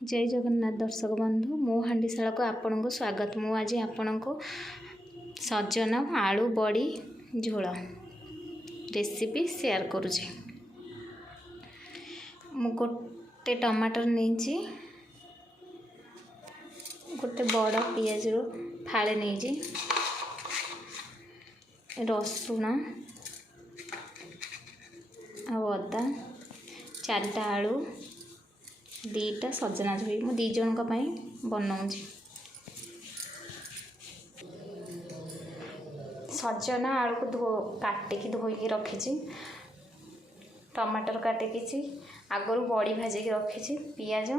जय जगन्नाथ दर्शक बंधु मो हांडीशाला को आपण को स्वागत। मु आज आपण को सजन आलू बड़ी झोल रेसिपी शेयर करुँचे। मु गोटे टमाटर नहीं गोटे बड़ पियाज फाड़े नहीं रसुण अदा 4टा आलू 2टा सजना छुई मु 2 जन बनाऊँगी। सजना आलू को काटिकी धोईकी रखी टमाटर काटिकी आगरू बड़ी भाजिकी रखी पियाज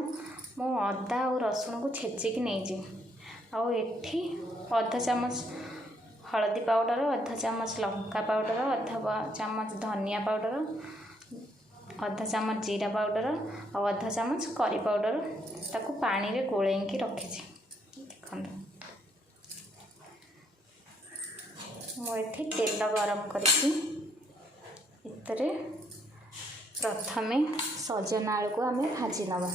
मु अदा और रसुण को छेचिकी नहीं आठी अधा चामच हलदी पाउडर अधा चामच लंका पाउडर अधा चामच धनिया पाउडर अधा चामच जीरा पाउडर और अधा चामच करी पाउडर ताकू पानी रे गोलैकी रखी देखो मुझे तेल गरम करके प्रथमे सजना आलू को आम भाजी नवा।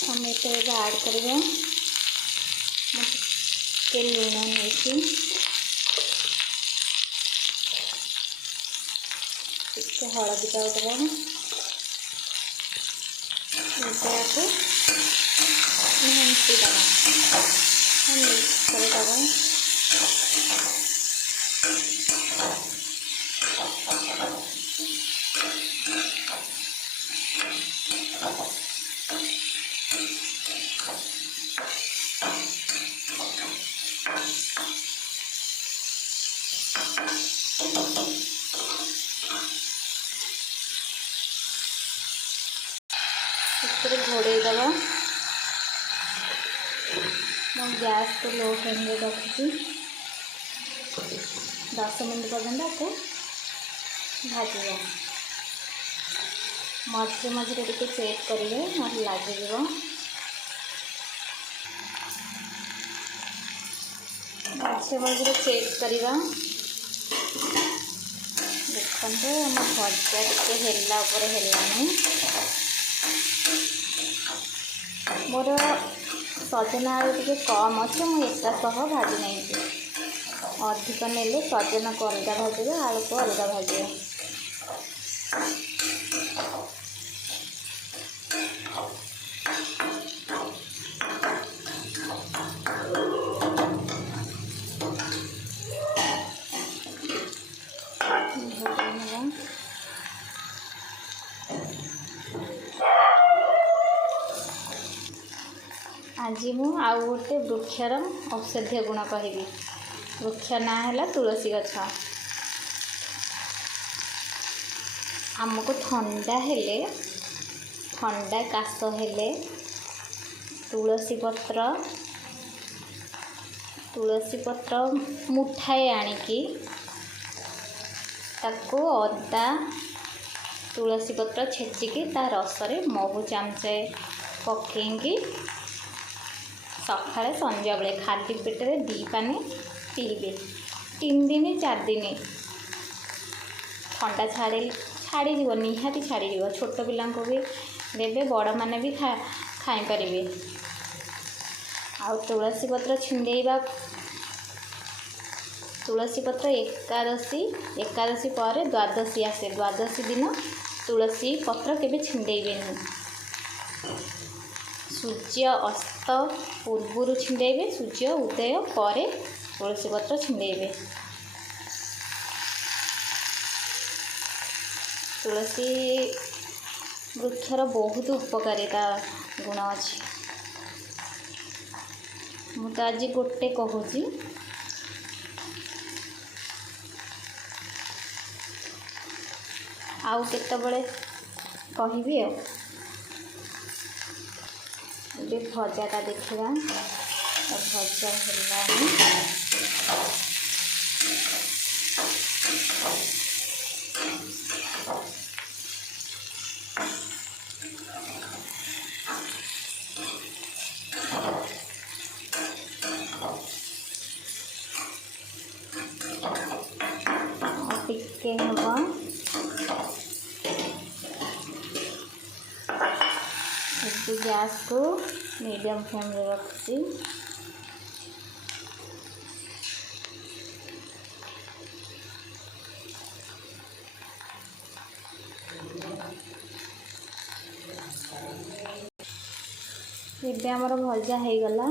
टमेटो ऐड करेंगे लुण नहीं हलदी पाउडर को मिक्स करदे घोड़े दबा मो गैस को लो फ्लेम रे रखी 10 मिनट पर्यंत आपको भाजो मझे मझे टे चेक करेंगे मत लगे मझे मझे चेक करवा देखते आम भजा टे मोर सजना आलू टे कम अच्छे मुझे एका सह भाजी नहीं अधिक नेले सजना को अलग भाजबे आलू को अलग भाजबे। आज मु आउ गोटे वृक्षर औषधीय गुण कहि वृक्ष ना है तुलसी गछ। आमको ठंडा हेले ठंडा काश हेले तुलसी पत्र मुठाए आनिकी ताको अदा तुलसी पत्र छेचिकी ता रसरे महू चामचे पकेंगी सकाଳେ संध्या बेले खाली पेटे 2 पानी पीबे 3 दिन 4 दिन ठंडा छाड़ी निहाती छाड़ी छोट पिला भी देवे बड़ माने भी खाई पारे। आ तुलसी पत्र छिंडेवा तुलसी पत्र एकादशी पर द्वादशी आसे द्वादशी दिन तुलसी पत्र केबे छिंडेबेनी सूर्य अस्त पूर्व छिंडेबे सूर्य उदय पर तुलसी पत्र छिंडेबे। तुलसी वृक्षर बहुत उपकारिता गुण अच्छी। मु तो आज गोटे कहूँ आउ केतबेले कहबी। ये भजाटा देखा भजा टिके हम गैस को मीडियम फ्लेम रे रखी। ये आमर भजा हो गला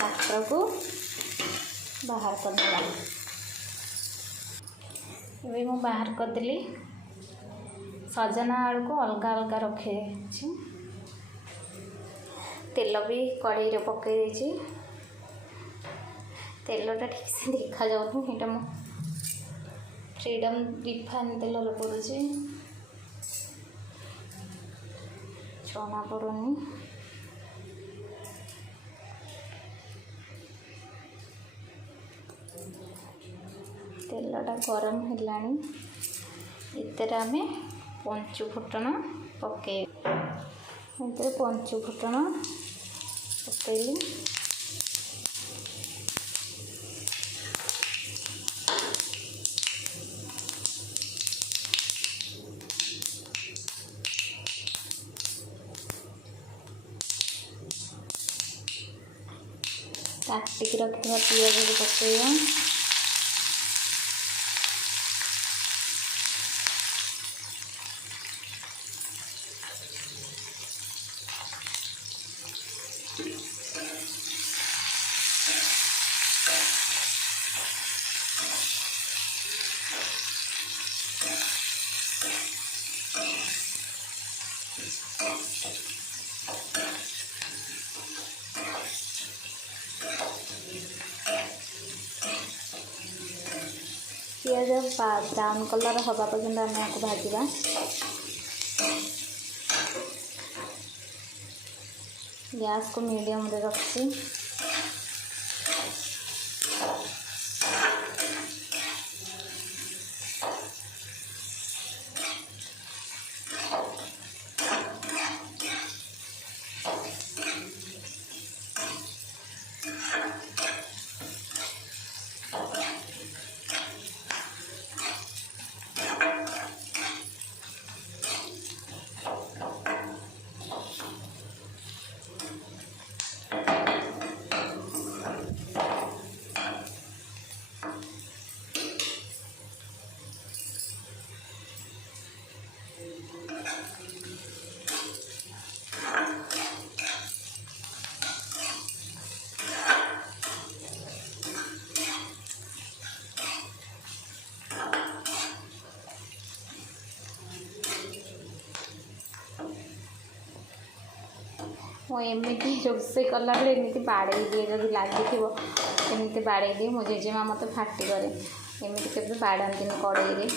पात्र को बाहर करदेला। ये मु बाहर करदेली। सजना आलू को अलग अलग रखे तेल भी कड़ाई पकई देछि। तेलटा ठीक से देखा जाऊँ ये मु फ्रीडम रिफाइन तेल पड़ुଛି जना पड़ुनी। तेलटा गरम है इतर आम पंचु फुटण पकई पंचु फुटण पकईली। काटिक रखा पियाज को पकईवा। पियाज ब्राउन कलर हवा पर्यंत आम आपको भाजवा। गैस को मीडियम रे रखी। एमती रोसे कला बेले एमती बाड़े दिए जब लगी एमती बाड़े दिए। मो जेजेमा मत फाटी करे एमती के बाड़ाती कड़े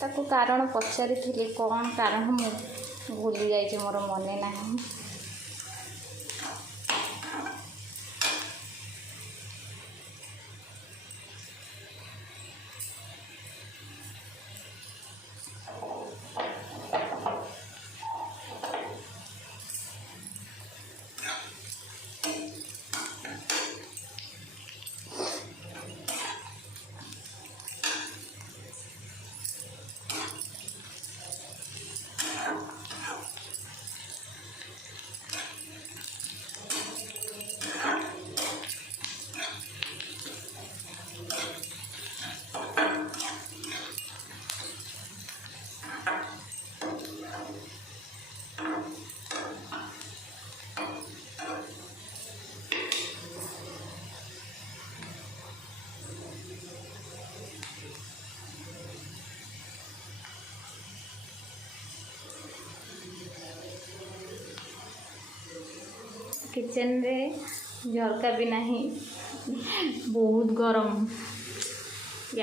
ताकू कारण पचारि कौन कारण मु भूली जाइए मोर मन ना। किचन रे झरका भी नहीं, बहुत गरम,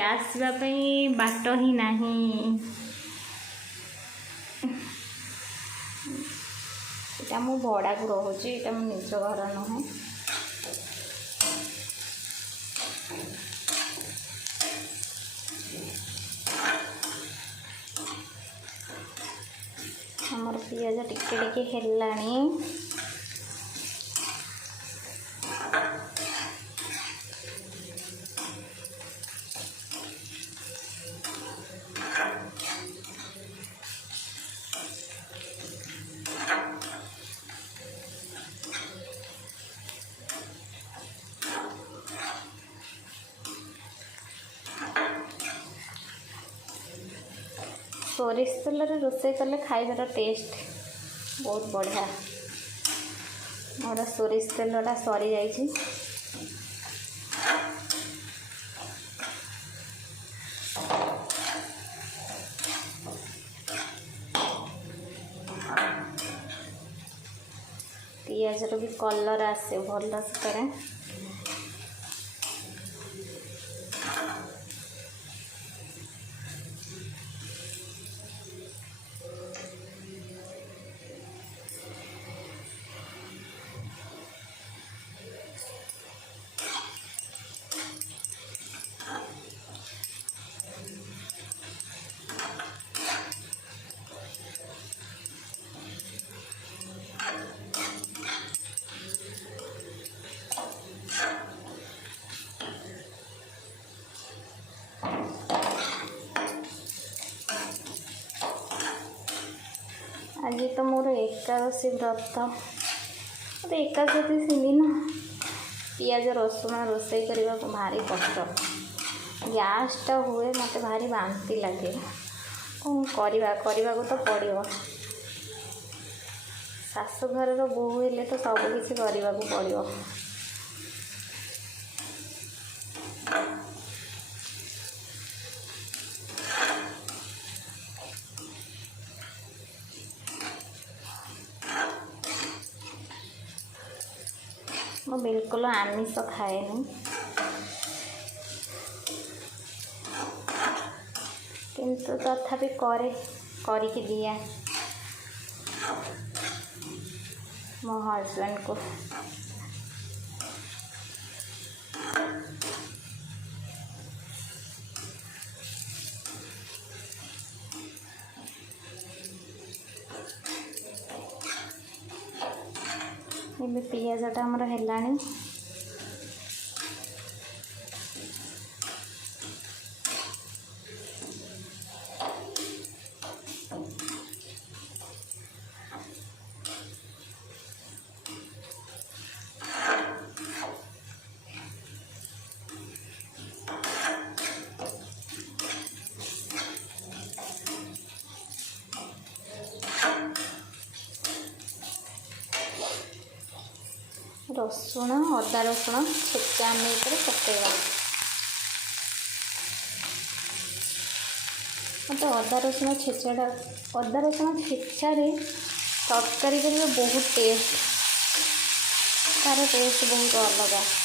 आसवाई बाट ही नहीं। यहाँ मु भड़ा को रोचे, यहाँ मो निज घर नुहे। हमर पियाज टिके टिके हेलानी। सोरिष तेल रोसे कले खाइबार टेस्ट बहुत बढ़िया। मोर सोरिष तेलटा सरी जाइए। पियाजर भी कलर आसे भल से। आज तो मोर एकादशी व्रत, मत एकादशी दिन पियाज रसुण रोसई करने को भारी कष्ट। गैसटा हुए मत भारी बांति लगे। कौन करने को तो पड़ो। शाशु घर बोहू हेले तो सबकि करने को पड़ो। मैं बिल्कुल आमिष खाएनी, किंतु तथापि करके दिया मो हस्बैंड को। ये पियाजटा आमर हेलानी। रसुण अदा रसुण छेचा आम पकेगा। मतलब अदा रसुण छेचाटा अदा रसुण छेचारे तरकारी करेंगे बहुत टेस्ट, तार टेस्ट बहुत अलग।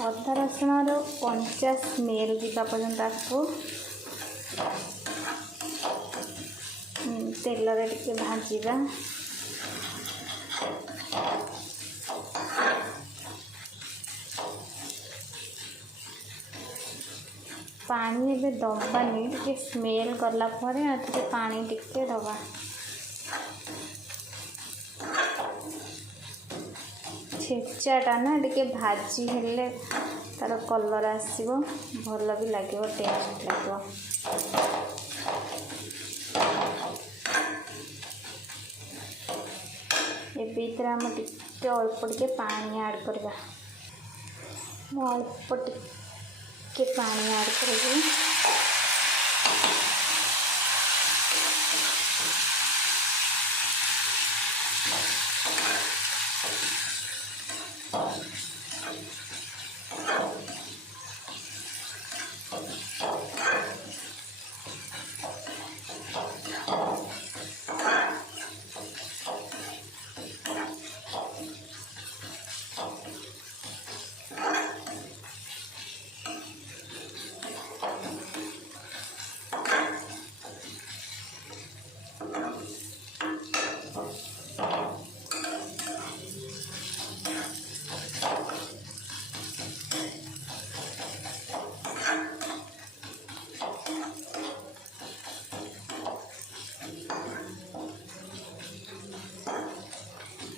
अदा रसुण कंचा स्मेल जावा पर्यंत आपको तेल रे भाजिबा। पानी एबे दबानी टिके स्मेल गला परे आ टिके पानी टिके दबा। छेचाटा ना टिके भाजी हेले तार कलर आसीबो भल भी लागिबो टेस्ट लागिबो। ये आम टिके अल्प टिके पानी ऐड करवा। अल्प टिके पानी ऐड कर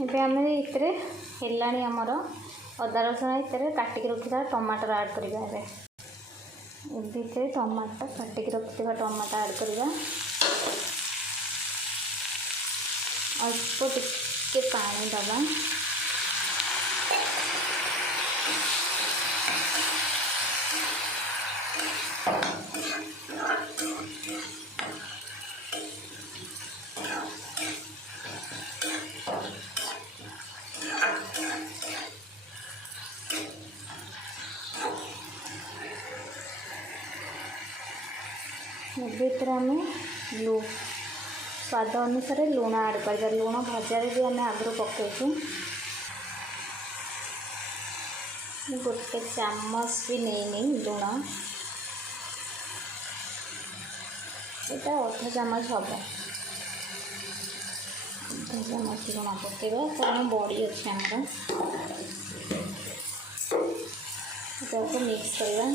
ଏବେ ଆମେ ଏଥିରେ ହେଲାଣି ଆମର ଅଦା ରସୁଣ ଭିତରେ କାଟିକି ରଖିଥିବା ଟମାଟର ଆଡ଼୍ କରିବା। ଏବେ ଭିତରେ ଟମାଟୋ କାଟିକି ରଖିଥିବା ଟମାଟୋ ଆଡ଼୍ କରିବା। ଅଳ୍ପ ଟିକେ ପାଣି ଦେବା। ଭିତରେ ଆମେ स्वाद अनुसार लुण ऐड कर। लुण भजार भी आम आगु पकईचु गोटे चामच भी नहीं लुण यहाँ अधा चामच हम अधा चामच लुण पकेगा कारण बड़ी अच्छे आमर मिक्स करवा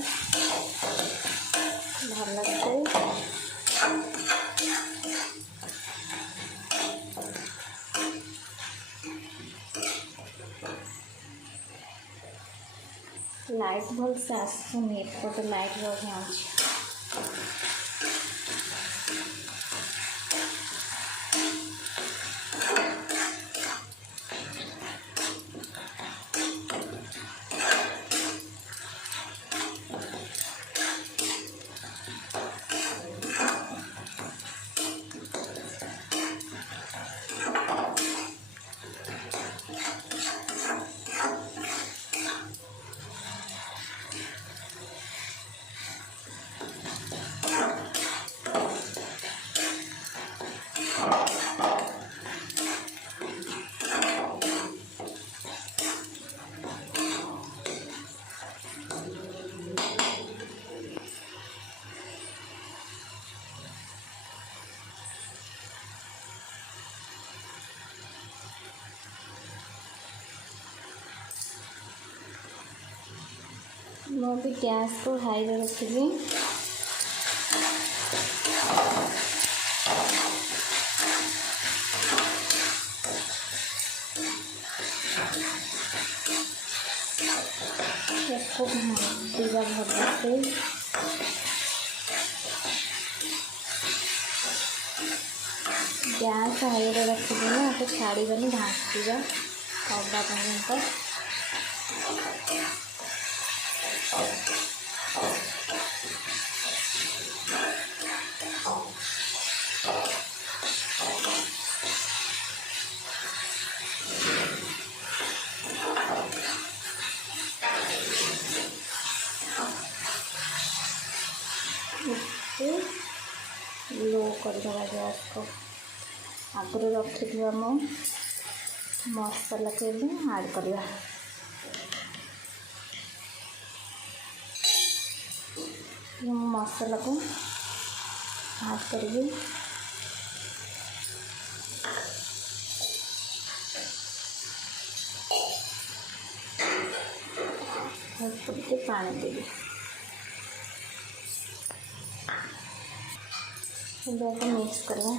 भल से। लाइट भल से आसुनी एपटे लाइट रही मैं भी गैस को हाई रखी। खूब भाजा भल से गैस हाई रखी ना तो छाड़ीबनी ढाँकिया अदा पर्यंत। लो कर गैस को आगुरी रखी मो मसला के ऐड करवा। मसला को ऐड करी पानी देवी। मिक्स करवा।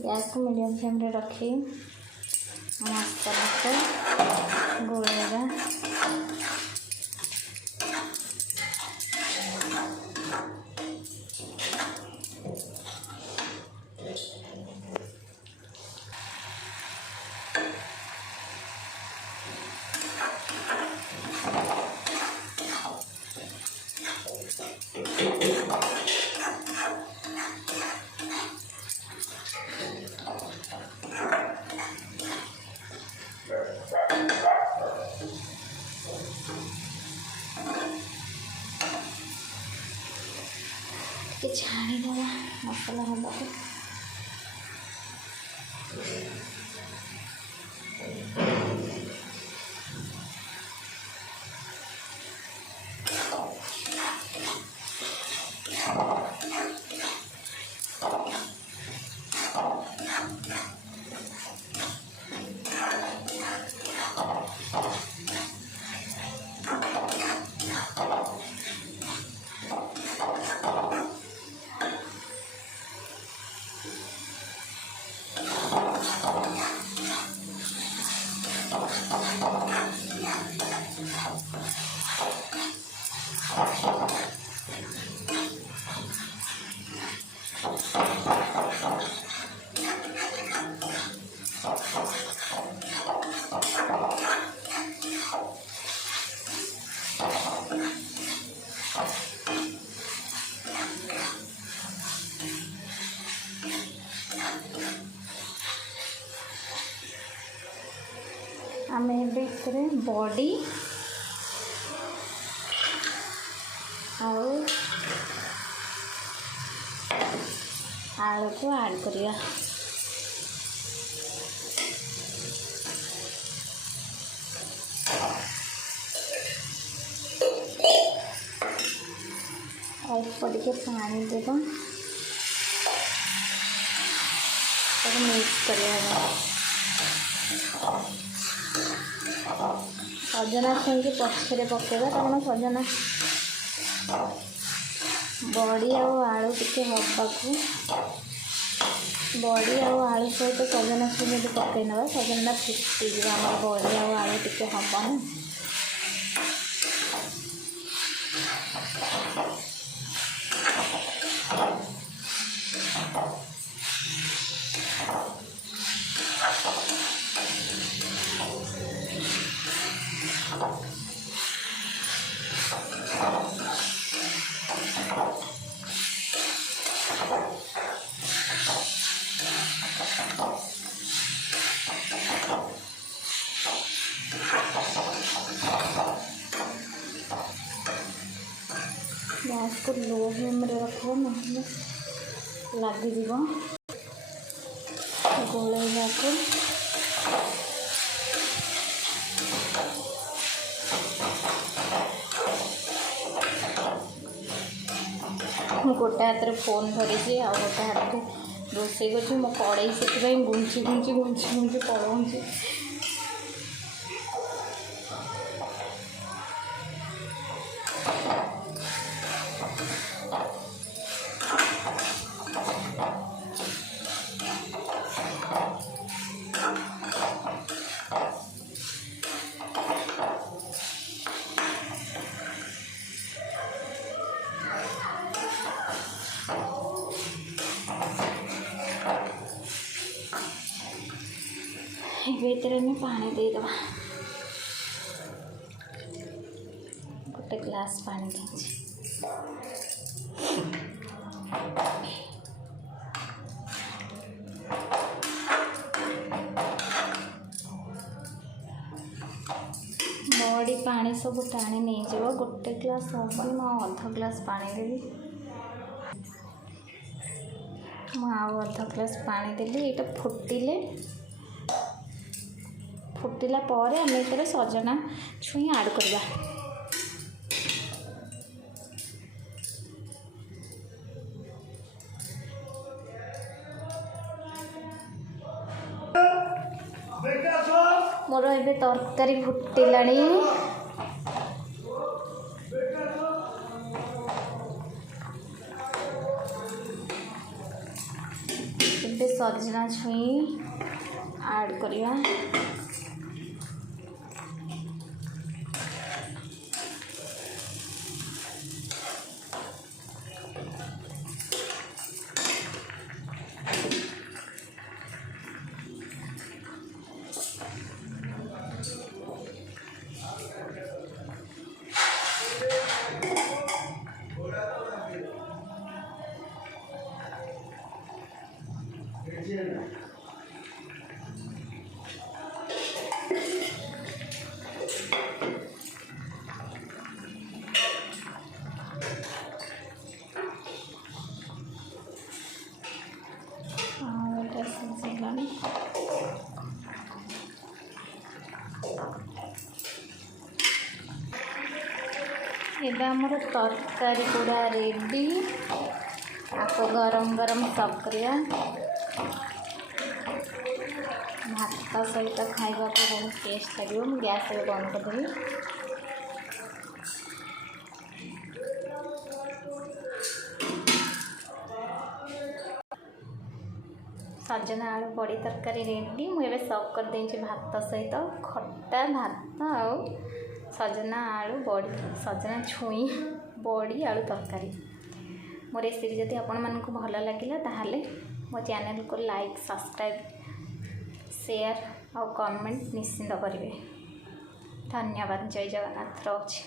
गैस को मीडियम फ्लेम रे रखी मसला को गोलेगा। छाड़ी देवा मसला हम आम बॉडी आलू को ऐड करिया। अल्प टिके पानी देवा और मिक्स करिया। सजना छुई पछरे पकेगा कारण सजना बड़ी आलू टिके हवाकू बड़ी आलू सहित सजना छुई पकई ना सजना फुटी आम बड़ी आलू टिके हवा ना। गैस को लो फ्लेम रे रखो ना लग गोले को गोटे हाथ में फोन धरी आ गोटे हाथ रोसे कर मो कड़े से गुंची गुंची गुंची गुंची पड़े। भीतर में पानी देदेवा गोटे ग्लास पानी दे बड़ी पानी सब टाणी नहीं जाव गोटे ग्लास हबन अध ग्लास पानी देवी अध ग्लास पानी देली ये फुटिला पर आम ये सजना छुई ऐड करवा। तरकारी फुटिलाणी ଏବେ ସଜନା ଛୁଇଁ ଆଡ଼ କରିବା। ଏବେ ଆମର ତରକାରୀ ପୁରା ରେଡ଼ି। ଆକୁ ଗରମ ଗରମ ସର୍ଭ କରିବା। ଭାତ ସହିତ ଖାଇବାକୁ ବହୁତ ଟେଷ୍ଟ ଲାଗିବ। ମୁଁ ଗ୍ୟାସ୍ ଏବେ ବନ୍ଦ କରିଦେବି। ସଜନା ଆଳୁ ବଡ଼ି ତରକାରୀ ରେଡ଼ି। ମୁଁ ଏବେ ସର୍ଭ କରିଦେଇଛି ଭାତ ସହିତ। ଖଟା ଭାତ ଆଉ ସଜନା ଆଳୁ ବଡ଼ି, ସଜନା ଛୁଇଁ ବଡ଼ି ଆଳୁ ତରକାରୀ। ମୋ ରେସିପି ଯଦି ଆପଣମାନଙ୍କୁ ଭଲ ଲାଗିଲା ତାହେଲେ ମୋ ଚ୍ୟାନେଲକୁ ଲାଇକ୍, ସବସ୍କ୍ରାଇବ୍, ସେୟାର ଆଉ କମେଣ୍ଟ ନିଶ୍ଚିନ୍ତ କରିବେ। ଧନ୍ୟବାଦ। ଜୟ ଜଗନ୍ନାଥ। ରହୁଛି।